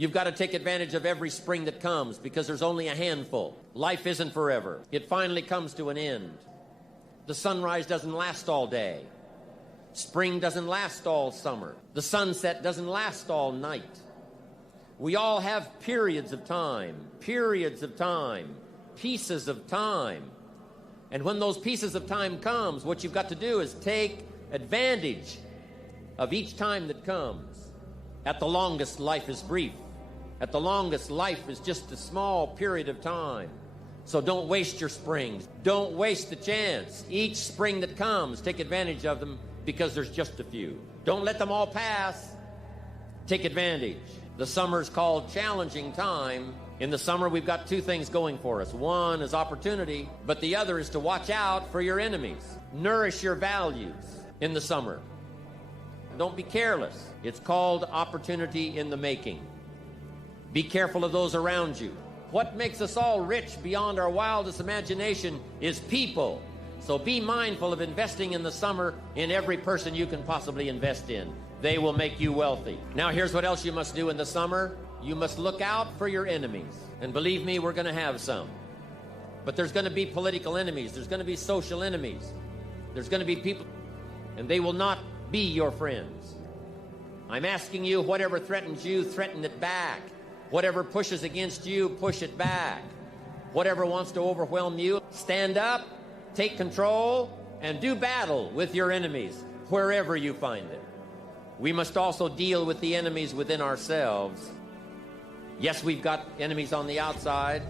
You've got to take advantage of every spring that comes because there's only a handful. Life isn't forever. It finally comes to an end. The sunrise doesn't last all day. Spring doesn't last all summer. The sunset doesn't last all night. We all have periods of time, pieces of time. And when those pieces of time comes, what you've got to do is take advantage of each time that comes. At the longest, life is brief. At the longest, life is just a small period of time. So don't waste your springs. Don't waste the chance. Each spring that comes, take advantage of them because there's just a few. Don't let them all pass. Take advantage. The summer's called challenging time. In the summer, we've got two things going for us. One is opportunity, but the other is to watch out for your enemies. Nourish your values in the summer. Don't be careless. It's called opportunity in the making. Be careful of those around you. What makes us all rich beyond our wildest imagination is people. So be mindful of investing in the summer in every person you can possibly invest in. They will make you wealthy. Now here's what else you must do in the summer. You must look out for your enemies. And believe me, we're going to have some. But there's going to be political enemies. There's going to be social enemies. There's going to be people, and they will not be your friends. I'm asking you, whatever threatens you, threaten it back. Whatever pushes against you, push it back. Whatever wants to overwhelm you, stand up, take control, and do battle with your enemies wherever you find them. We must also deal with the enemies within ourselves. Yes, we've got enemies on the outside,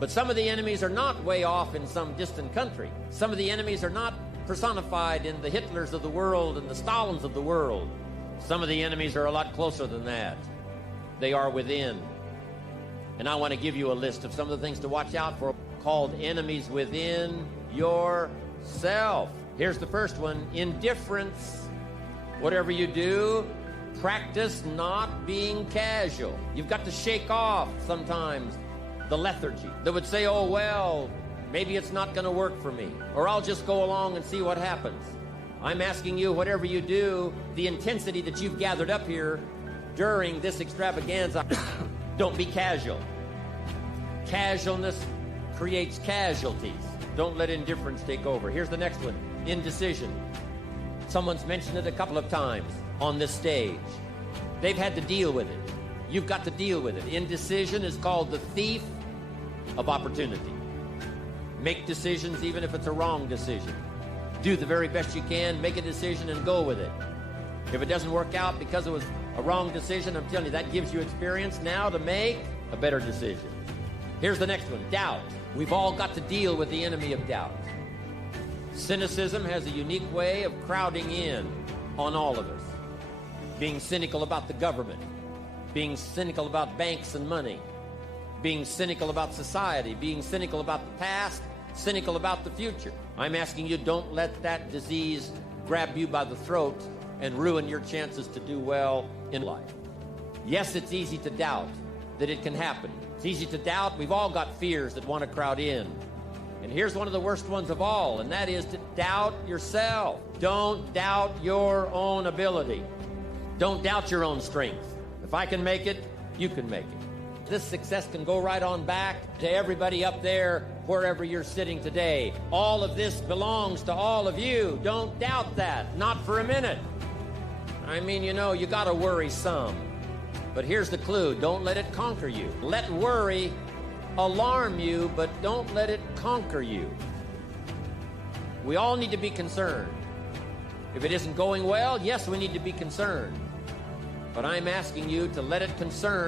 but some of the enemies are not way off in some distant country. Some of the enemies are not personified in the Hitlers of the world and the Stalins of the world. Some of the enemies are a lot closer than that. They are within. And I want to give you a list of some of the things to watch out for called enemies within yourself. Here's the first one: indifference. Whatever you do, practice not being casual. You've got to shake off sometimes the lethargy that would say, oh, well, maybe it's not going to work for me, or I'll just go along and see what happens. I'm asking you, whatever you do, the intensity that you've gathered up here during this extravaganza, don't be casual. Casualness creates casualties. Don't let indifference take over. Here's the next one: indecision. Someone's mentioned it a couple of times on this stage. They've had to deal with it. You've got to deal with it. Indecision is called the thief of opportunity. Make decisions even if it's a wrong decision. Do the very best you can, make a decision and go with it. If it doesn't work out because it was a wrong decision, I'm telling you, that gives you experience now to make a better decision. Here's the next one: doubt. We've all got to deal with the enemy of doubt. Cynicism has a unique way of crowding in on all of us. Being cynical about the government, being cynical about banks and money, being cynical about society, being cynical about the past, cynical about the future. I'm asking you, don't let that disease grab you by the throat and ruin your chances to do well in life. Yes, it's easy to doubt that it can happen. It's easy to doubt. We've all got fears that want to crowd in. And here's one of the worst ones of all, and that is to doubt yourself. Don't doubt your own ability. Don't doubt your own strength. If I can make it, you can make it. This success can go right on back to everybody up there, wherever you're sitting today. All of this belongs to all of you. Don't doubt that, not for a minute. I mean, you know, you gotta worry some. But here's the clue: don't let it conquer you. Let worry alarm you, but don't let it conquer you. We all need to be concerned. If it isn't going well, yes, we need to be concerned. But I'm asking you to let it concern.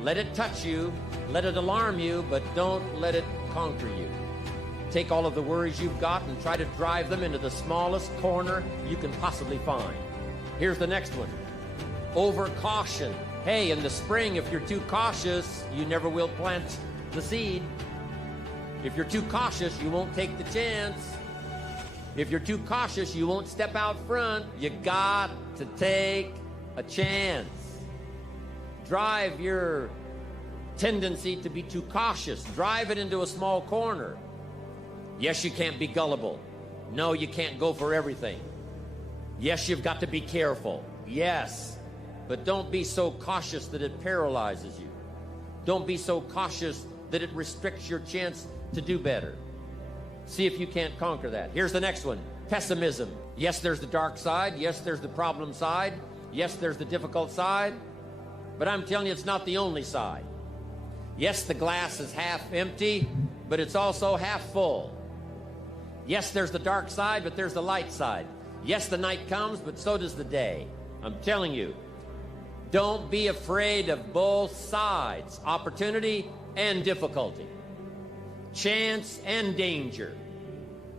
Let it touch you, let it alarm you, but don't let it conquer you. Take all of the worries you've got and try to drive them into the smallest corner you can possibly find. Here's the next one. Over-caution. Hey, in the spring, if you're too cautious, you never will plant the seed. If you're too cautious, you won't take the chance. If you're too cautious, you won't step out front. You got to take a chance. Drive your tendency to be too cautious. Drive it into a small corner. Yes, you can't be gullible. No, you can't go for everything. Yes, you've got to be careful. Yes, but don't be so cautious that it paralyzes you. Don't be so cautious that it restricts your chance to do better. See if you can't conquer that. Here's the next one. Pessimism. Yes, there's the dark side. Yes, there's the problem side. Yes, there's the difficult side. But I'm telling you, it's not the only side. Yes, the glass is half empty, but it's also half full. Yes, there's the dark side, but there's the light side. Yes, the night comes, but so does the day. I'm telling you, don't be afraid of both sides, opportunity and difficulty, chance and danger.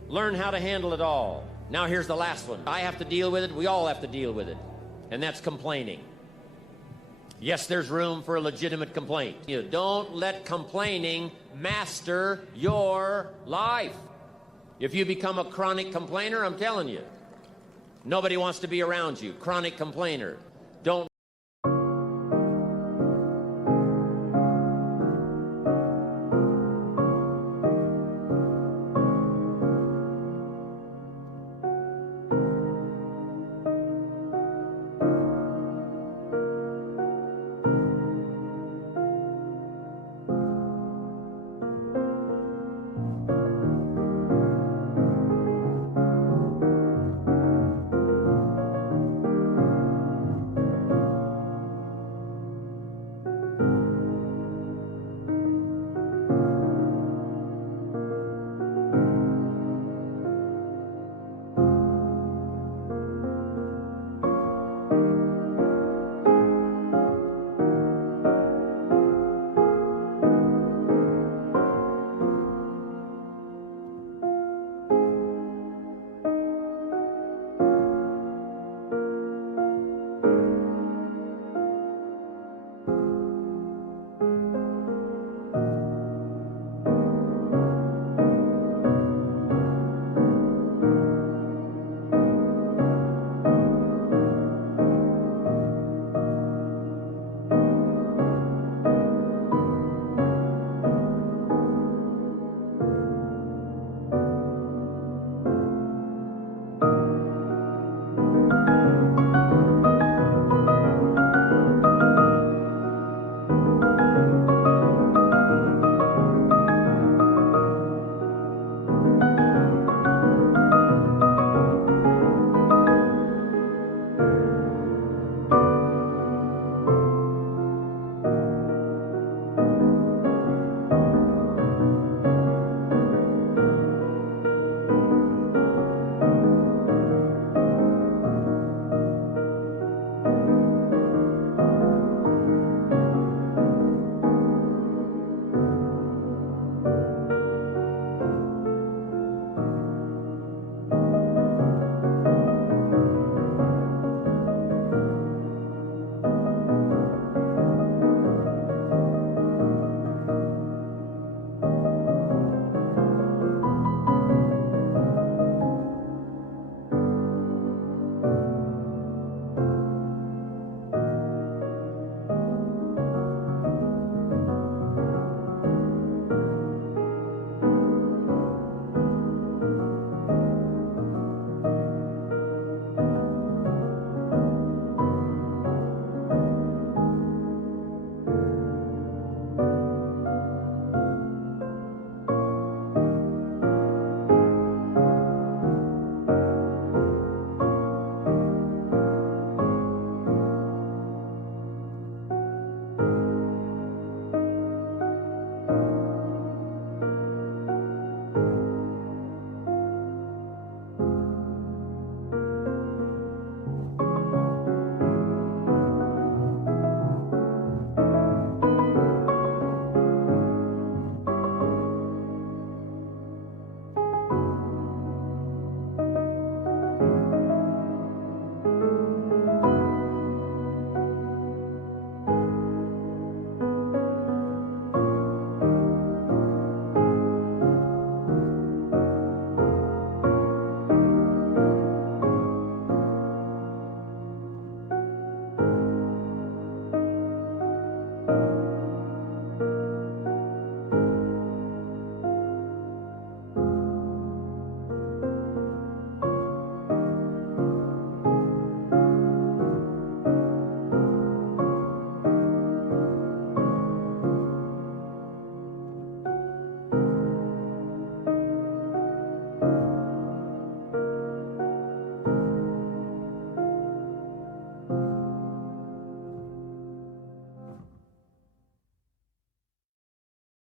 Learn how to handle it all. Now here's the last one. I have to deal with it. We all have to deal with it. And that's complaining. Yes, there's room for a legitimate complaint. You don't let complaining master your life. If you become a chronic complainer, I'm telling you, nobody wants to be around you. Chronic complainer. Don't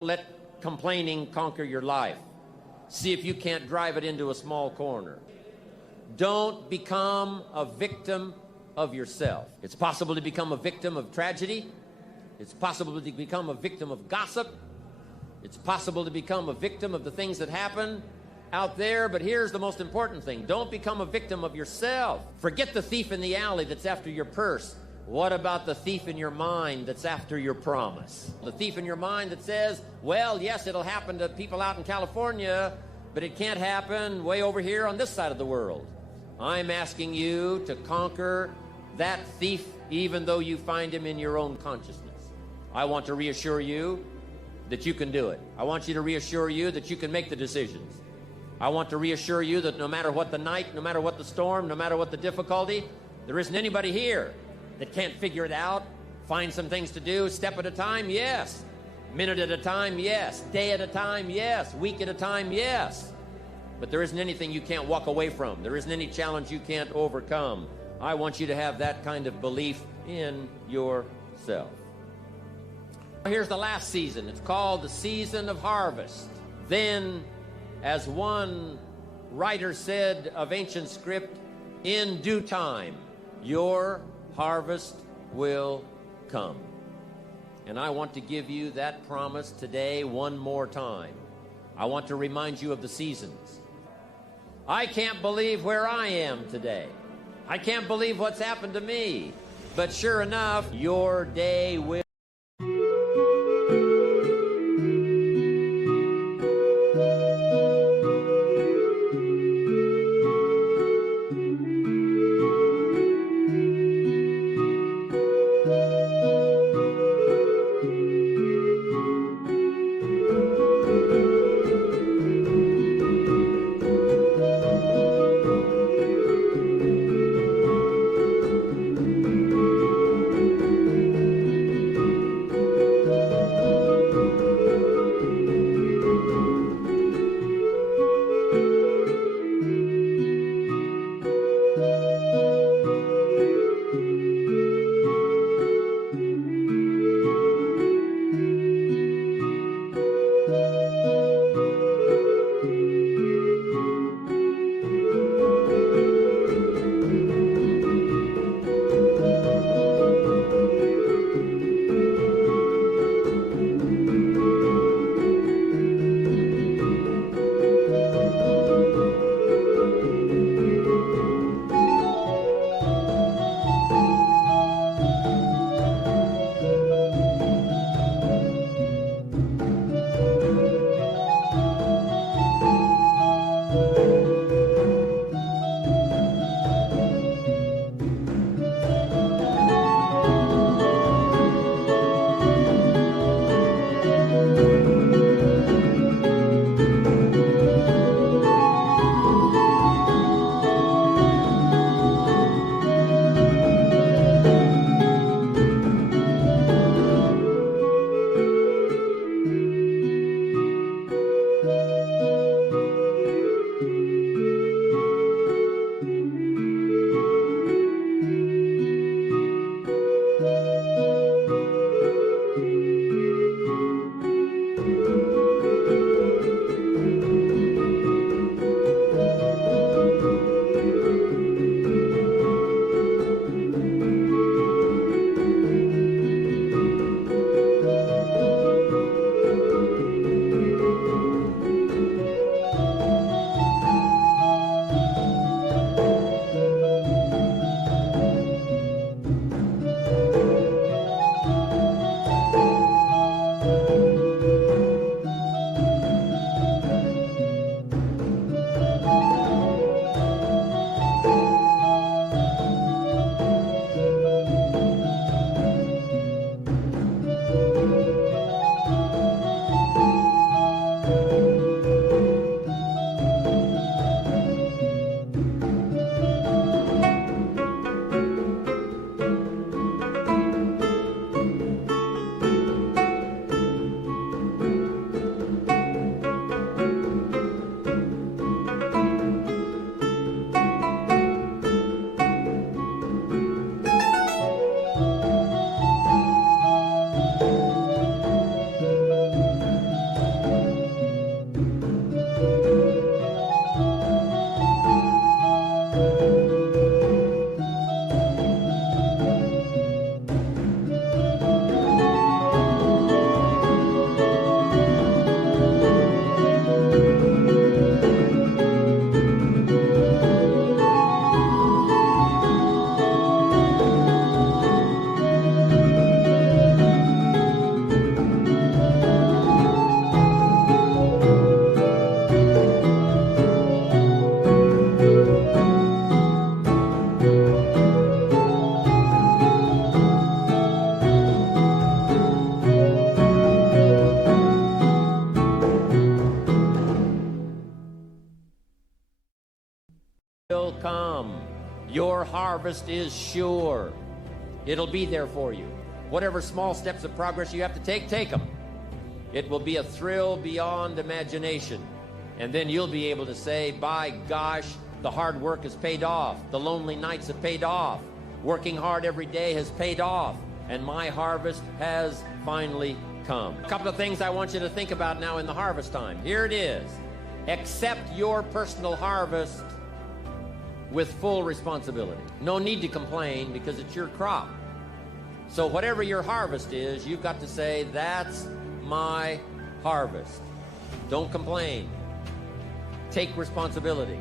let complaining conquer your life. See if you can't drive it into a small corner. Don't become a victim of yourself. It's possible to become a victim of tragedy. It's possible to become a victim of gossip. It's possible to become a victim of the things that happen out there, but here's the most important thing. Don't become a victim of yourself. Forget the thief in the alley that's after your purse. What about the thief in your mind that's after your promise? The thief in your mind that says, well, yes, it'll happen to people out in California, but it can't happen way over here on this side of the world. I'm asking you to conquer that thief even though you find him in your own consciousness. I want to reassure you that you can do it. I want you to reassure you that you can make the decisions. I want to reassure you that no matter what the night, no matter what the storm, no matter what the difficulty, there isn't anybody here that can't figure it out, find some things to do, step at a time, yes. Minute at a time, yes. Day at a time, yes. Week at a time, yes. But there isn't anything you can't walk away from. There isn't any challenge you can't overcome. I want you to have that kind of belief in yourself. Here's the last season. It's called the season of harvest. Then, as one writer said of ancient script, in due time, your harvest will come. And I want to give you that promise today one more time. I want to remind you of the seasons. I can't believe where I am today. I can't believe what's happened to me. But sure enough, your day will. harvest is sure. It'll be there for you. Whatever small steps of progress you have to take them. It will be a thrill beyond imagination. And then you'll be able to say, by gosh, the hard work has paid off. The lonely nights have paid off. Working hard every day has paid off. And my harvest has finally come. A couple of things I want you to think about now in the harvest time. Here it is. Accept your personal harvest with full responsibility. No need to complain because it's your crop. So whatever your harvest is, you've got to say, that's my harvest. Don't complain. Take responsibility.